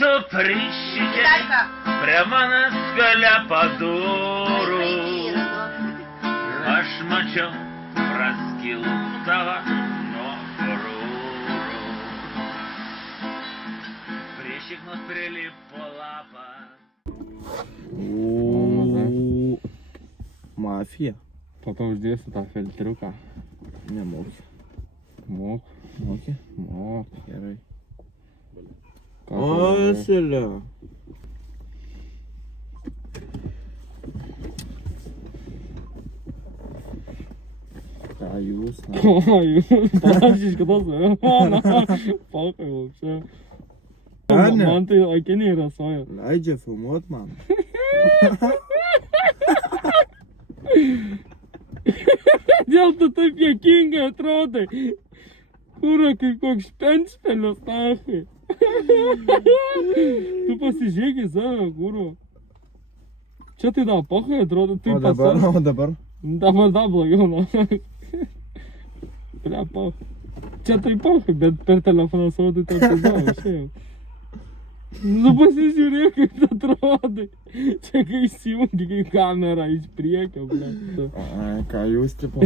tu prišytė, prie manęs galia padūrų. Aš mačiau praskiltavą nuo rūrų. Prie šiknos prilipo lapą. Mafija. Po to uždėsiu tą filtriuką. Nemoki. Mok. Moki? Mok. Gerai. Ką tu darai? Asilio. Ką jūs? Ой, подожди, что за? Похуй вообще. Ладно. Man tai akiniai rasoja. Leidžia filmuot man. Dėl tu taip juokingai atrodai. Kūra kaip koks špenspėlis, tachai. Tu pasižiūrėk į save, kūro. Čia tai da pachai atrodo, tai O dabar, pasar. o dabar. Dabar da blogiau, na. Pria pachai. Čia tai pachai, bet per telefoną savo tai taip įdomu, šiaip. Nu pasižiūrėk, kaip tu atrodai. Čia kai įsijungi kamerą iš priekio, ble. Ai, ką jūs, tipo?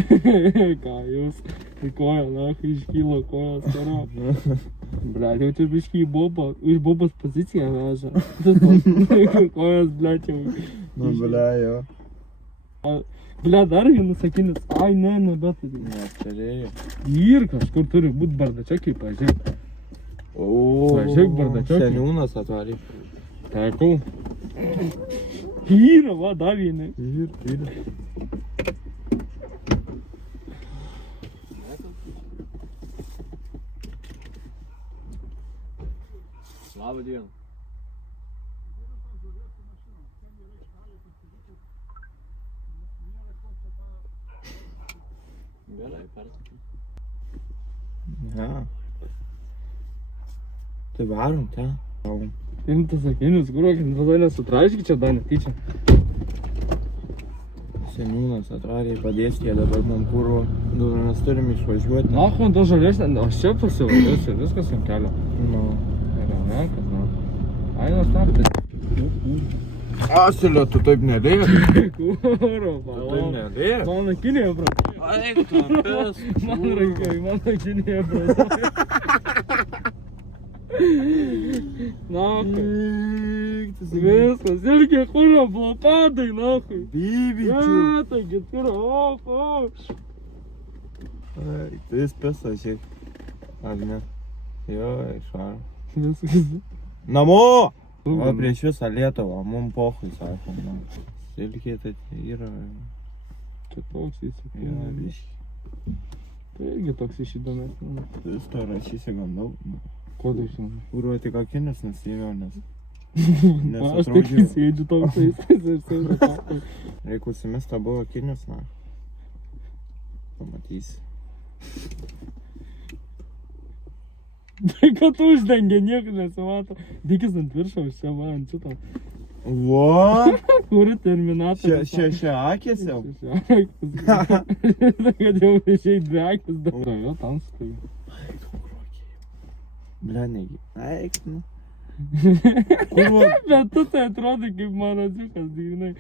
Ką jūs? Tai koja, na, iškylo kojas, karo. Ble, jau čia biškai į bobą, iš bobos poziciją veža. Kojas, ble, čia. Nu, ble, jo. Ble, dar vienas sakinis. Ai, ne, bet. Neaptarėjau. Ir kažkur turi būt bardačiakai, pažiūrėk. O, Pažiūrėk, bardačiokai. seniūnas atvarė. Takau. Yra, va, dar vieni. Ir. Labą dieną. Gerai, persakyk. Ja. Tai varom, ten. Rimtas sakinis, gruokit, tada nesutraiškit čia dar netyčia. Seniūnas atvarė, padėskė dabar man kūro. Nu, mes turim išvažiuoti. Na, man to žalesnė, aš čia pasivažiuosiu, viskas ant kelio. Nu. Yra, ne, kad na. Ai, nesnapti. Asilio, tu taip nedėjai? Kūro, Taip palauk. nedėjai? Man akinėje pradėjo. Eik tu, pes. Man rankai, man akinėje pradėjo. Na, viskas, irgi kūro blopadai, nahui. Bibičių. Ja, taigi turi, o. Ai, tai jis pesa šiaip. Ar ne? Jo, išvaro. Viskas. Namo! O prieš visą Lietuvą, mum pohui, sakom. Na. Silkė tai yra. Čia toks Jo, įsipinė. biškį. Tai irgi toks iš įdomesnė. Vis to rašysi gan daug. Ko tu žinai? Kūruo tik akinius nusiėmiau, nes Aš tik atrodžiau. sėdžiu toks ir sėdžiu toks. Reikia užsimest abu akinius, na. Pamatysi. Tai kad uždengia, niekas nesimato. Dikis ant viršaus, čia va, ant šito. Vo! Kuri terminatorius. Šia akės jau? Kad jau išėjai dvi akis dar. Jo, tamstai. Ble, negi. Eik, nu. Kūruo. Bet tu tai atrodai kaip maraziukas, žinai.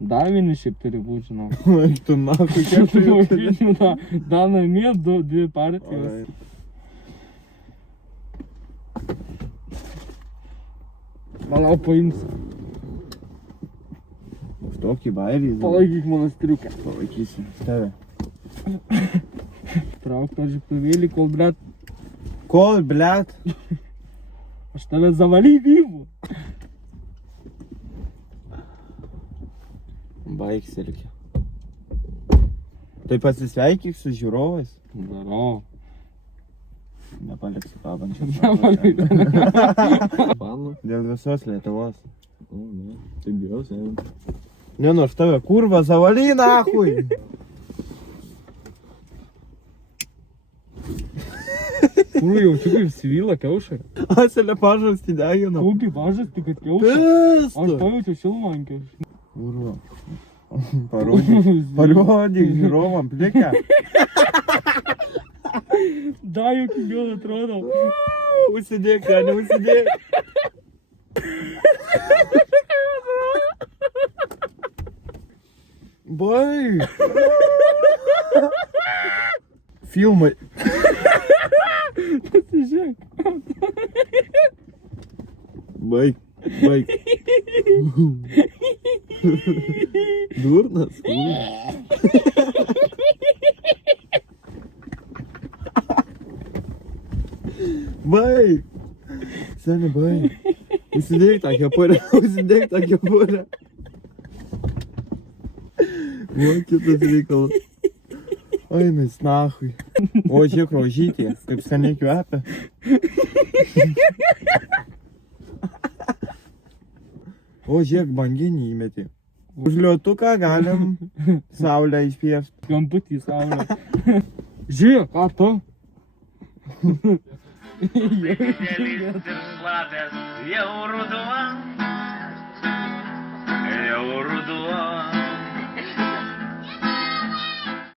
Dar vieni šiaip turi būti, žinau. Eik tu, na, kokia tu jau turi. Dar namie dvi partijos. Oi. Manau, paims. Už tokį bairį. Palaikyk mano striukę. Palaikysim. Tave. Trauk tą žiptuvėlį, kol, blet, Kol, blet? aš tave zavalyvimu. Baik, Silkė. Tai pasisveikyk su žiūrovais. Darau. Nepaliksiu kabančią. Panu. Dėl visos Lietuvos. O, ne. Taip geriausia. Ne, nu, aš tave kurva zavaly, nahui. Kur jaučiu kaip svyla kiaušai. Asilė pažastį degino. Kūgi važas tik kad kiaušai. Aš Pistu. pajaučiu šilumą ant kiaušų. Kurva. Parodyk žiūrovam plikę. Da, jokingiau atrodo. Užsidėk, ten, užsidėk. Baik. Filmai. Pasižiūrėk. Baik. Baik. Durnas. Baik. Seni baik. Užsidėk tą kepurę. Užsidėk tą kepurę. O, kitas reikalas. Eina jis nahui. O, žiūrėk, rožytė. Kaip skaniai kvepia. O, žiūrėk, banginį įmetė. Už liuotuką galim saulę išpiešti. Gambutį saulę. Žiūrėk, ką tu? Didelis ir šlapės, jau ruduo. Jau ruduo.